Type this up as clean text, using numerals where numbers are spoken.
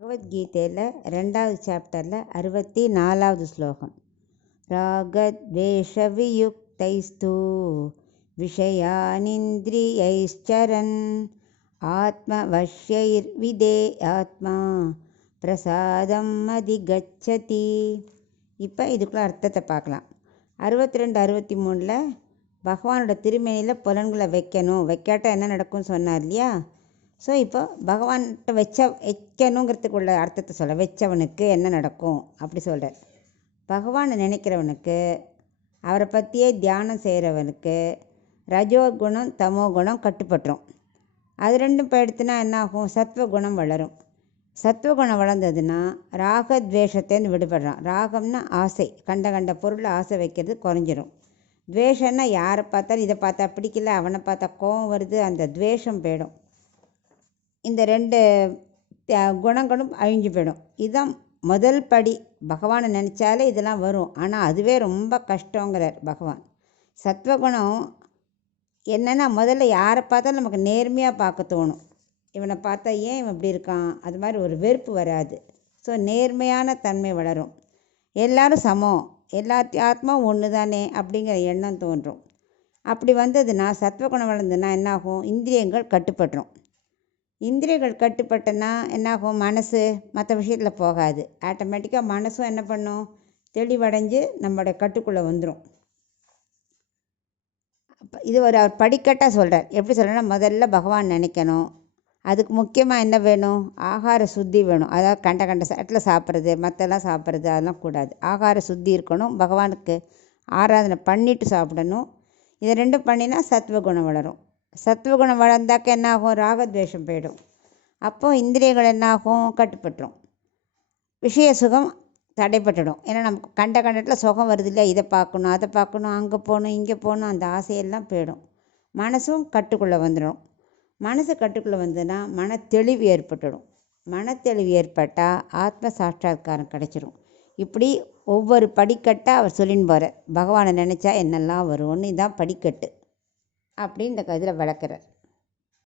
பகவத்கீதையில் 2வது சாப்டரில் 64வது ஸ்லோகம். ராகத்வேஷவியுக்தைஸ்து விஷயானிந்திரியைச்சரன் ஆத்மவஷ்யைர்விதேயாத்மா பிரசாதம் அதிகச்சதி. இப்போ இதுக்குள்ள அர்த்தத்தை பார்க்கலாம். 62 63 பகவானோட திருமேனியில் புலன்களை வைக்காட்டா என்ன நடக்கும்னு சொன்னார் இல்லையா? ஸோ இப்போ பகவான்கிட்ட வைக்கணுங்கிறதுக்குள்ள அர்த்தத்தை சொல்ல, வச்சவனுக்கு என்ன நடக்கும் அப்படி சொல்கிறார். பகவானை நினைக்கிறவனுக்கு, அவரை பற்றியே தியானம் செய்கிறவனுக்கு ரஜோகுணம் தமோ குணம் கட்டுப்பட்டுரும். அது ரெண்டும் போயிடுத்துனா என்ன ஆகும்? சத்வகுணம் வளரும். சத்வகுணம் வளர்ந்ததுன்னா ராகத்வேஷத்தேன்னு விடுபடுறான். ராகம்னா ஆசை, கண்ட பொருள் ஆசை வைக்கிறது குறைஞ்சிரும். துவேஷன்னா யாரை பார்த்தாலும் இதை பார்த்தா பிடிக்கல, அவனை பார்த்தா கோபம் வருது, அந்த துவேஷம் போயிடும். இந்த 2 குணங்களும் அழிஞ்சு போயிடும். இதுதான் முதல் படி. பகவானை நினச்சாலே இதெல்லாம் வரும், ஆனால் அதுவே ரொம்ப கஷ்டங்கிறார் பகவான். சத்வகுணம் என்னென்னா, முதல்ல யாரை பார்த்தாலும் நமக்கு நேர்மையாக பார்க்க தோணும். இவனை பார்த்தா ஏன் இவன் இப்படி இருக்கான், அது மாதிரி ஒரு வெறுப்பு வராது. ஸோ நேர்மையான தன்மை வளரும். எல்லாரும் சமம், எல்லா ஆத்மாவும் ஒன்று தானே அப்படிங்கிற எண்ணம் தோன்றும். அப்படி வந்ததுன்னா, சத்வகுணம் வளர்ந்ததுன்னா என்னாகும்? இந்திரியங்கள் கட்டுப்பட்டுரும். இந்திரியங்கள் கட்டுப்பட்டனா என்னாகும்? மனசு மற்ற விஷயத்தில் போகாது. ஆட்டோமேட்டிக்காக மனசும் என்ன பண்ணும்? தெளிவடைஞ்சு நம்மளோட கட்டுக்குள்ளே வந்துடும். அப்போ இது அவர் படிக்கட்டாக சொல்கிறார். எப்படி சொல்கிறேன்னா, முதல்ல பகவான் நினைக்கணும். அதுக்கு முக்கியமாக என்ன வேணும்? ஆகார சுத்தி வேணும். அதாவது கண்ட இடத்துல சாப்பிட்றது, மற்றெல்லாம் சாப்பிட்றது அதெல்லாம் கூடாது. ஆகார சுத்தி இருக்கணும். பகவானுக்கு ஆராதனை பண்ணிவிட்டு சாப்பிடணும். இதை ரெண்டும் பண்ணினா சத்வகுணம் வளரும். சத்வகுணம் வளர்ந்தாக்க என்னாகும்? ராகத்வேஷம் போயிடும். அப்போது இந்திரியங்கள் என்னாகும்? கட்டுப்பட்டுரும். விஷய சுகம் தடைப்பட்டுடும். ஏன்னா நமக்கு கண்ட இடத்துல சுகம் வருது இல்லையா? இதை பார்க்கணும், அதை பார்க்கணும், அங்கே போகணும், இங்கே போகணும், அந்த ஆசையெல்லாம் போயிடும். மனசும் கட்டுக்குள்ளே வந்துடும். மனசு கட்டுக்குள்ளே வந்ததுன்னா மன தெளிவு ஏற்பட்டுடும். மனத்தெளிவு ஏற்பட்டால் ஆத்ம சாட்சாத்காரம் கிடைச்சிடும். இப்படி ஒவ்வொரு படிக்கட்டாக அவர் சொல்லின்னு போகிறார். பகவானை நினச்சா என்னெல்லாம் வரும்னு, இதுதான் படிக்கட்டு அப்படின்னு இந்த கதிரை விளக்குறார்.